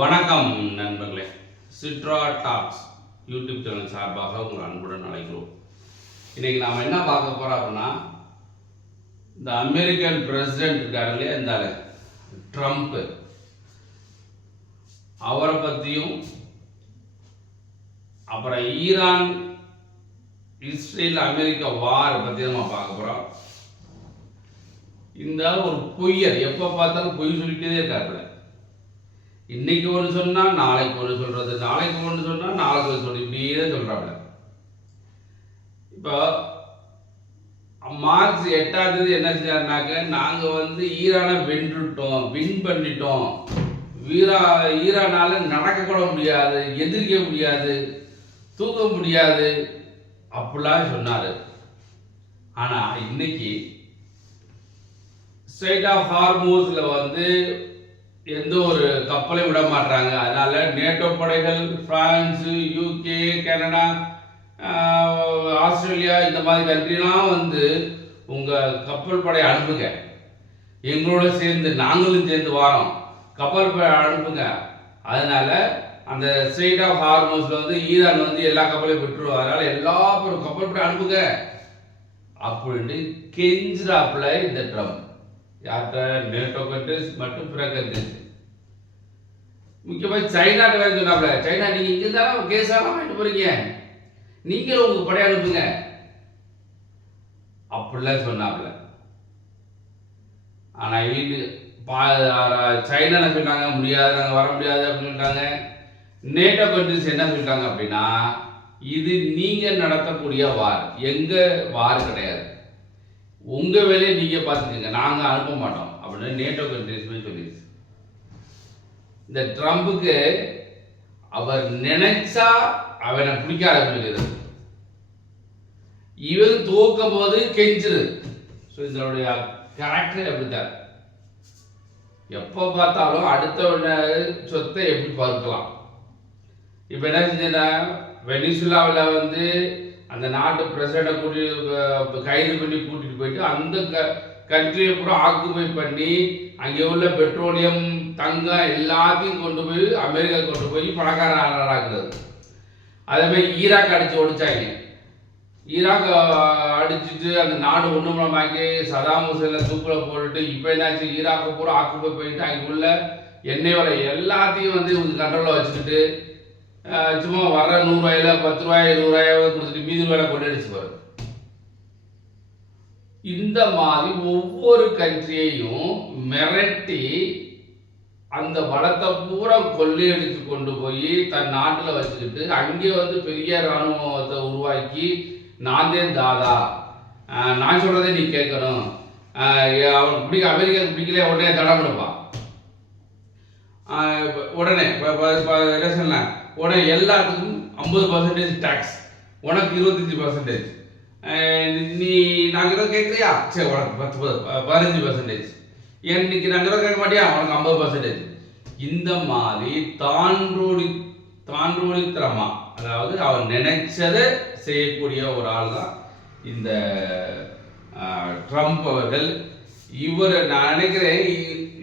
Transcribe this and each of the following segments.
வணக்கம் நண்பர்களே, சிட்ரா tax YouTube channel சார்பாக உங்கள் அன்புடன் அழைக்கிறோம். இன்னைக்கு நாம் என்ன பார்க்க போகிறோம் அப்படின்னா, இந்த அமெரிக்கன் பிரசிடென்ட் இருக்காரு இல்லையா, இந்த ட்ரம்ப், அவரை பற்றியும் அப்புறம் ஈரான் இஸ்ரேல் அமெரிக்கா வார் பற்றி நம்ம பார்க்க போகிறோம். இந்த ஒரு பொய்யர் எப்போ பார்த்தாலும் பொய் சொல்லிட்டே இருக்காருல. இன்னைக்கு ஒன்று சொன்னால் நாளைக்கு ஒன்று சொல்கிறது, நாளைக்கு ஒன்று சொன்னால் நாளைக்கு ஒன்று சொல்கிறது, இப்படியே தான் சொல்கிறாங்க. இப்போ மார்ச் 8 என்ன செஞ்சாருனாக்க, நாங்கள் ஈரானை வென்றுட்டோம், வின் பண்ணிட்டோம், ஈரானால் நடக்கக்கூட முடியாது, எதிர்க்க முடியாது, தூக்க முடியாது அப்படிலாம் சொன்னார். ஆனால் இன்னைக்கு ஸ்ட்ரைட் ஆஃப் ஹார்மூஸில் எந்த ஒரு கப்பலையும் விட மாட்டாங்க. அதனால நேட்டோ படைகள், பிரான்ஸு, யூகே, கனடா, ஆஸ்திரேலியா இந்த மாதிரி கண்ட்ரிலாம் உங்கள் கப்பல் படை அனுப்புங்க, எங்களோட சேர்ந்து நாங்களும் சேர்ந்து வாரோம், கப்பல் படை அனுப்புங்க. அதனால அந்த ஸ்ட்ரெய்ட் ஆஃப் ஹார்மூஸில் ஈரான் எல்லா கப்பலையும் விட்டுருவோம், அதனால எல்லா கப்பல் படை அனுப்புங்க அப்படின்னு கெஞ்சுறாப்புல இந்த ட்ரம்ப். யார்கிட்ட? நேட்டோ கண்ட்ரிஸ் மற்றும் பிற கண்ட்ரிஸ், முக்கியமாக சைனாட்ட வேறு சொன்னாப்ல. சைனா, நீங்கள் இங்கே தானே கேஸாலாம் வாங்கிட்டு போகிறீங்க, நீங்களும் உங்கள் படையை அனுப்புங்க அப்படிலாம் சொன்னாப்ல. ஆனால் சைனா என்ன சொல்லிட்டாங்க, முடியாது, நாங்கள் வர முடியாது அப்படின்னு சொல்லிட்டாங்க. நேட்டோ கண்ட்ரிஸ் என்ன சொல்லிட்டாங்க அப்படின்னா, இது நீங்கள் நடத்தக்கூடிய வார், எங்கள் வார் கிடையாது, உங்கள் வேலையை நீங்கள் பார்த்துக்கங்க, நாங்கள் அனுப்ப மாட்டோம் அப்படின்னு நேட்டோ கண்ட்ரிஸ்மே சொல்லிடுச்சு. இந்த ட்ரம்புக்கு அவர் நினைச்சா அவனை பிடிக்க ஆரம்பிக்கிறது, இவன் தூக்கும் போது கெஞ்சிரு. ஸோ இதனுடைய கேரக்டர் அப்படித்தான், எப்போ பார்த்தாலும் அடுத்த சொத்தை எப்படி பார்க்கலாம். இப்போ என்ன செஞ்சா, வெனிசுலாவில் அந்த நாட்டு பிரசிடண்ட்டை கைது பண்ணி கூட்டிட்டு போயிட்டு அந்த கண்ட்ரியை பூரா ஆக்குபை பண்ணி அங்கே உள்ள பெட்ரோலியம், தங்கம் எல்லாத்தையும் கொண்டு போய் அமெரிக்கா கொண்டு போய் பணக்கார ஆளாக்குறது. அதே மாதிரி ஈராக் அடித்து ஒடிச்சாங்க. ஈராக் அடிச்சுட்டு அந்த நாடு ஒன்றுமலமாக்கி சதாம் ஹுசேனை தூக்கில் போட்டுட்டு இப்போ என்னாச்சு, ஈராக்கை பூரா ஆக்குபை பண்ணிட்டு அங்கே உள்ள எண்ணெய் விலை எல்லாத்தையும் இவங்க கண்ட்ரோலில் வச்சுக்கிட்டு சும்மா வர 100 ரூபாயில 10 ரூபாய் 20 ரூபாயாவது கொடுத்துட்டு மீதி ரூபாயில கொள்ளடிச்சு வரும். இந்த மாதிரி ஒவ்வொரு கண்ட்ரியையும் மிரட்டி அந்த வளத்தை பூரா கொள்ளையடிச்சு கொண்டு போய் தன் நாட்டில் வச்சுக்கிட்டு அங்கே பெரிய இராணுவத்தை உருவாக்கி, நான் தான் தாதா, நான் சொல்றதை நீ கேட்கணும், அவனுக்கு பிடிக்க அமெரிக்காவுக்கு பிடிக்கல உடனே தடை கொடுப்பான். உடனே என்ன சொன்ன, உடனே எல்லாத்துக்கும் 50% டேக்ஸ், உனக்கு 25%, நீ நாங்கள் ஏதோ கேட்குறியா, சரி உனக்கு 15%, இன்னைக்கு நாங்கள் ஏதோ கேட்க மாட்டியா, உனக்கு 50%. இந்த மாதிரி தாண்டோடித்தனமா, அதாவது அவன் நினைச்சதை செய்யக்கூடிய ஒரு ஆள் தான் இந்த ட்ரம்ப் அவர்கள். இவர் நான் நினைக்கிறேன்,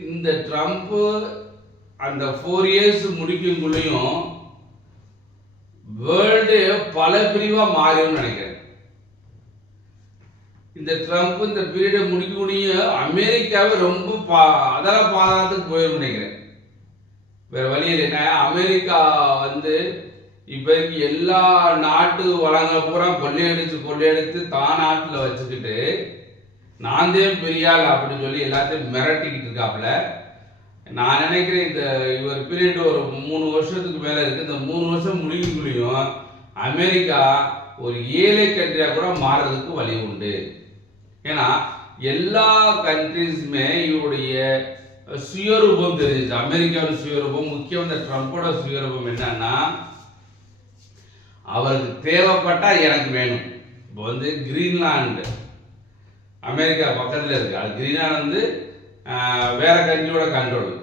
இந்த ட்ரம்ப் அந்த 4 இயர்ஸ் முடிக்குங்குள்ளேயும் வேர்ல்டு பல பிரிவா மாறும்னு நினைக்கிறேன். இந்த ட்ரம்ப் இந்த பீரியடை முடிக்க அமெரிக்காவை ரொம்ப அதெல்லாம் பாதாளத்துக்கு போயிடும் நினைக்கிறேன். வேற வழியில் என்ன, அமெரிக்கா இப்போதைக்கு எல்லா நாட்டு வளங்களை பூரா கொள்ளையடித்து தான் நாட்டில் வச்சுக்கிட்டு நான் தான் பெரியாள் அப்படின்னு சொல்லி எல்லாத்தையும் மிரட்டிக்கிட்டு இருக்காப்புல. நான் நினைக்கிறேன் இவர் பீரியட் ஒரு 3 வருஷத்துக்கு மேலே இருக்குது. இந்த 3 வருஷம் முடிவுக்குள்ளேயும் அமெரிக்கா ஒரு ஏழை கண்ட்ரியாக கூட மாறுறதுக்கு வழி உண்டு. ஏன்னா எல்லா கண்ட்ரிஸுமே இவருடைய சுயரூபம் தெரிஞ்சிச்சு. அமெரிக்காவின் சுயரூபம், முக்கியம் இந்த ட்ரம்ப்போட சுயரூபம் என்னன்னா, அவருக்கு தேவைப்பட்டா எனக்கு வேணும். இப்போ வந்து கிரீன்லாண்டு அமெரிக்கா பக்கத்தில் இருக்கு, அது கிரீன்லாந்து வந்து வேற கண்ட்ரியோட கண்ட்ரோல்.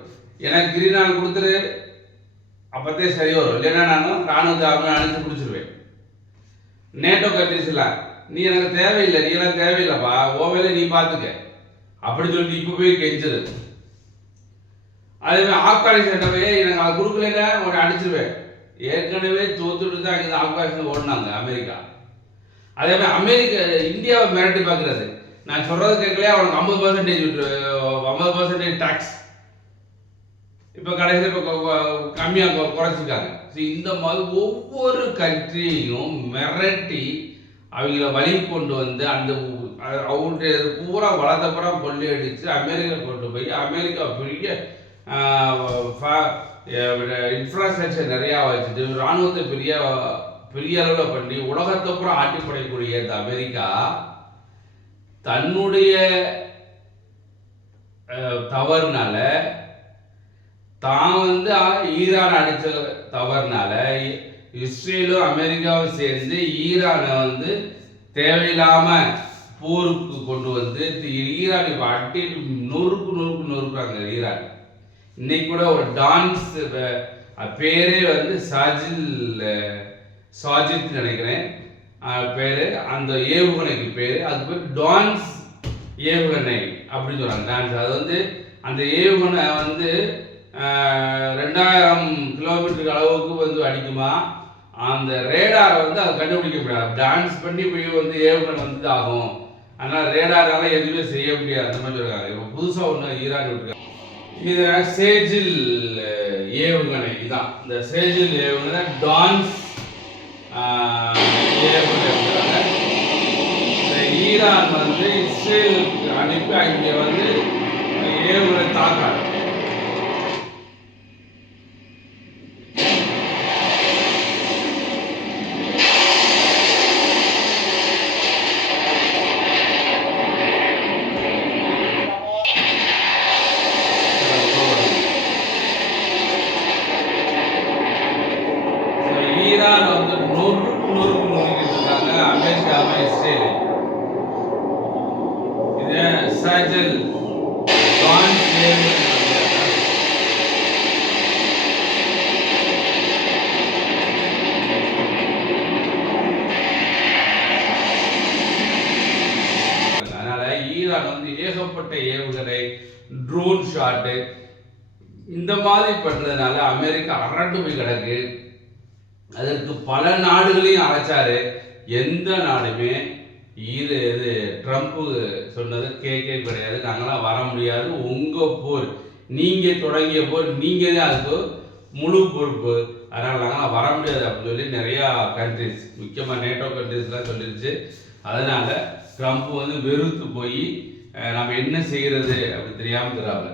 எனக்கு கிரீன்லாந்து கொடுத்துரு, அப்பத்தே சரி வரும். இல்லைன்னா நான் ராணுவத்தை அனுப்பிச்சு பிடிச்சிருவேன். நேட்டோ கண்ட்ரிஸ்ல நீ எனக்கு தேவையில்லை, நீ எனக்கு தேவையில்லைப்பா, ஓ வேலை நீ பார்த்துக்க அப்படி சொல்லிட்டு இப்போ போய் கெஞ்சிரு. அதே மாதிரி ஆப்கானிஸ்தானவே எனக்கு அதை கொடுக்கலன்னா உன்னை அடிச்சிருவேன். ஏற்கனவே தோத்துட்டு தான் இங்கே ஆப்கானிஸ்தான் ஓடினாங்க அமெரிக்கா. அதே மாதிரி அமெரிக்கா இந்தியாவை மிரட்டி பார்க்குறது, நான் சொல்றது கேட்கலையே அவனுக்கு 50% டாக்ஸ் இப்போ கடைசியில் இப்போ கம்மியாக குறைச்சிருக்காங்க. ஸோ இந்த மாதிரி ஒவ்வொரு கண்ட்ரியும் மிரட்டி அவங்கள வழி கொண்டு வந்து அந்த அவங்களுடைய பூரா வளர்த்தப்புறம் கொள்ளையடித்து அமெரிக்கா கொண்டு போய் அமெரிக்கா பெரிய இன்ஃப்ராஸ்ட்ரக்சர் நிறையா வச்சுட்டு இராணுவத்தை பெரிய பெரிய அளவில் பண்ணி உலகத்தை பூரா ஆட்டி படைக்கூடிய இந்த அமெரிக்கா தன்னுடைய தவறுனால, தான் வந்து ஈரான் அடித்த தவறுனால இஸ்ரேலும் அமெரிக்காவும் சேர்ந்து ஈரானை வந்து தேவையில்லாம போருக்கு கொண்டு வந்து ஈரான் இப்போ அட்டி நொறுக்குறாங்க ஈரான். இன்னைக்கு கூட ஒரு டான்ஸ் பேரே வந்து சாஜித் நினைக்கிறேன் பேரு, அந்த ஏவுகணைக்கு பேரு, அது பேர் டான்ஸ் ஏவுகணை அப்படின்னு சொல்றாங்க, டான்ஸ். அது வந்து அந்த ஏவுகணை வந்து 2000 கிலோமீட்டருக்கு அளவுக்கு வந்து அடிக்குமா. அந்த ரேடாரை வந்து அதை கண்டுபிடிக்க முடியாது, டான்ஸ் பண்ணி போய் வந்து ஏவுகணை வந்து ஆகும். அதனால ரேடாரால எதுவுமே செய்ய முடியாது அந்த மாதிரி சொல்றாங்க. இப்போ புதுசாக ஒன்று ஈரான் விட்டுருக்காங்க, இது சேஜில் ஏவுகணை. இதுதான் இந்த சேஜில் ஏவுகணை டான்ஸ் ஏவுகணை. ஈரான் வந்து இஸ்ரேலுக்கு அனுப்பி அங்கே வந்து ஏவுகணை தாக்காது. ஈரான் வந்து நொறுக்கிட்டு இருக்காங்க அமெரிக்காவை இஸ்ரேலு. இது சஜல் டான்ஸ் ஏவுகணை. அதனால ஈரான் வந்து ஏகப்பட்ட ஏவுகணை, ட்ரோன் ஷாட்டு இந்த மாதிரி பண்றதுனால அமெரிக்கா அரண்டு போய் கிடக்கு. அதற்கு பல நாடுகளையும் அழைச்சாரு, எந்த நாடுமே இது ட்ரம்ப் சொன்னது கேட்க கிடையாது, நாங்களாம் வர முடியாது, உங்க போர், நீங்க தொடங்கிய போர், நீங்க தான் அதுக்கு முழு பொறுப்பு, அதனால நாங்களாம் வர முடியாது அப்படின்னு சொல்லி நிறையா கண்ட்ரிஸ், முக்கியமாக நேட்டோ கண்ட்ரிஸ்லாம் சொல்லிடுச்சு. அதனால ட்ரம்ப் வந்து வெறுத்து போய் நம்ம என்ன செய்யறது அப்படி தெரியாமல் இருக்கிறாங்க.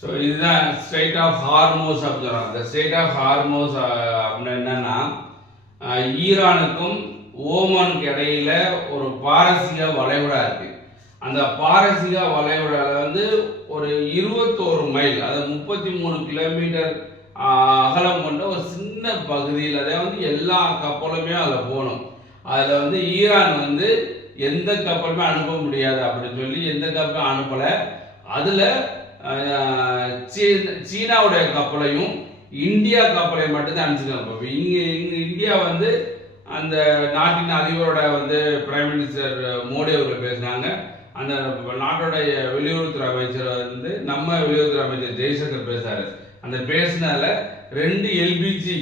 ஸோ இதுதான் ஸ்ட்ரெயிட் ஆஃப் ஹார்மோஸ் அப்படின்னு சொல்கிறாங்க. இந்த ஸ்ட்ரெயிட் ஆஃப் ஹார்மோஸ் அப்படின்னு என்னன்னா, ஈரானுக்கும் ஓமானுக்கு இடையில ஒரு பாரசீக வளைகுடா இருக்கு. அந்த பாரசீக வளைகுடால வந்து ஒரு 21 மைல், அது 33 கிலோமீட்டர் அகலம் கொண்ட ஒரு சின்ன பகுதியில், அதை வந்து எல்லா கப்பலுமே அதில் போகணும். அதில் வந்து ஈரான் வந்து எந்த கப்பலுமே அனுப்ப முடியாது அப்படின்னு சொல்லி எந்த கப்பலும் அனுப்பலை. அதில் சீனாவுடைய கப்பலையும் இந்தியா கப்பலை மட்டும்தான் அனுப்பிச்சிருக்காங்க. இங்கே இந்தியா வந்து அந்த நாட்டின் அதிபரோட வந்து பிரைம் மினிஸ்டர் மோடி அவர்கள் பேசினாங்க. அந்த நாட்டோடைய வெளியுறவுத்துறை அமைச்சர் வந்து நம்ம வெளியுறவுத்துறை அமைச்சர் ஜெய்சங்கர் பேசுறாரு. அந்த பேசினால 2 எல்பிஜி,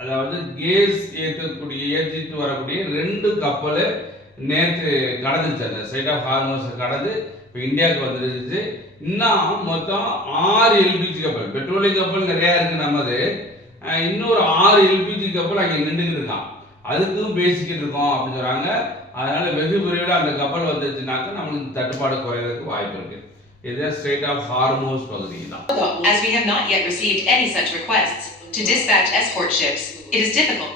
அதாவது கேஸ் ஏற்றிட்டு வரக்கூடிய 2 கப்பல் நேற்று கடந்துச்சு. அந்த ஸ்ட்ரெயிட் ஆஃப் ஹார்மோஸ் கடந்து இப்போ இந்தியாவுக்கு வந்துருச்சு. இன்னும் மொத்தம் 6 எல்பிஜி கப்பல், பெட்ரோலியம் கப்பல் நிறையா இருக்குது நமது, இன்னொரு 6 எல்பிஜி கப்பல் அங்கே நின்றுக்கிட்டு இருக்கான், அதுக்கும் பேசிக்கிட்டு இருக்கோம் அப்படின்னு சொல்கிறாங்க. அதனால வெகு விரைவில் அந்த கப்பல் வந்துச்சுனாக்க நம்மளுக்கு தட்டுப்பாடு குறையிறதுக்கு வாய்ப்பு இருக்கு. இதுதான் ஸ்ட்ரெயிட் ஆஃப் ஹார்மோஸ் பகுதி தான். As we have not yet received any such requests to dispatch escort ships, it is difficult.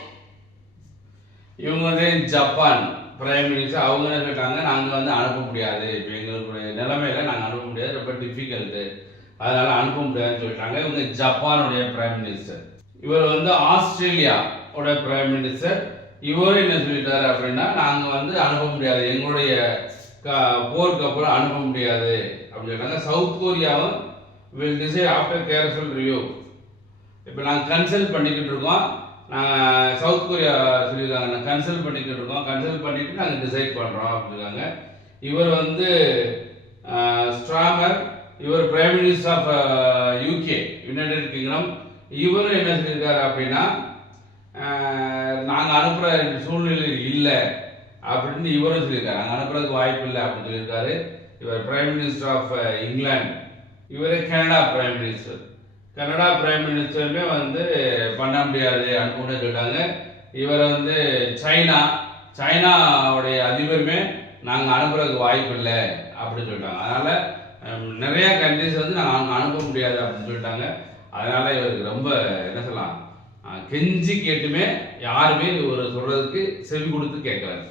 இவங்க வந்து ஜப்பான் பிரைம் மினிஸ்டர் அவங்க என்ன சொல்லிட்டாங்க, நாங்கள் வந்து அனுப்ப முடியாது, இப்போ எங்களுடைய நிலைமையில நாங்கள் அனுப்ப முடியாது, ரொம்ப டிஃபிகல்ட்டு, அதனால் அனுப்ப முடியாதுன்னு சொல்லிட்டாங்க. இவங்க ஜப்பானுடைய பிரைம் மினிஸ்டர். இவர் வந்து ஆஸ்திரேலியாவோட பிரைம் மினிஸ்டர். இவரும் என்ன சொல்லிட்டாரு அப்படின்னா, நாங்கள் வந்து அனுப்ப முடியாது, எங்களுடைய போருக்கு அப்புறம் அனுப்ப முடியாது அப்படின்னு சொல்லிட்டாங்க. சவுத் கொரியாவும் will decide after careful review. இப்போ நாங்கள் கன்சல்ட் பண்ணிக்கிட்டு இருக்கோம், நாங்கள் சவுத் கொரியா சொல்லியிருக்காங்க, நாங்கள் கன்சல்ட் பண்ணிக்கிட்டு இருக்கோம், கன்சல்ட் பண்ணிவிட்டு நாங்கள் டிசைட் பண்ணுறோம் அப்படிங்கிறாங்க. இவர் வந்து ஸ்ட்ராமர், இவர் prime minister of UK, United Kingdom. இவரும் என்ன சொல்லியிருக்காரு அப்படின்னா, நாங்கள் அனுப்புகிற சூழ்நிலை இல்லை அப்படின்னு இவரும் சொல்லியிருக்காரு, நாங்கள் அனுப்புறதுக்கு வாய்ப்பு இல்லை அப்படின்னு சொல்லியிருக்காரு. இவர் பிரைம் மினிஸ்டர் ஆஃப் இங்கிலாந்து. இவர் Canada prime minister. Canada prime மினிஸ்டருமே வந்து பண்ண முடியாது அனுப்புன்னு சொல்லிட்டாங்க. இவர் வந்து சைனாவுடைய அதிபருமே நாங்கள் அனுப்புறதுக்கு வாய்ப்பு இல்லை அப்படின்னு சொல்லிட்டாங்க. அதனால் நிறைய கண்ட்ரிஸ் வந்து நாங்கள் அனுப்ப முடியாது அப்படின்னு சொல்லிட்டாங்க. அதனால் இவருக்கு ரொம்ப என்ன சொல்லலாம், கெஞ்சி கேட்டுமே யாருமே ஒரு சொல்கிறதுக்கு செவி கொடுத்து கேட்கறாரு.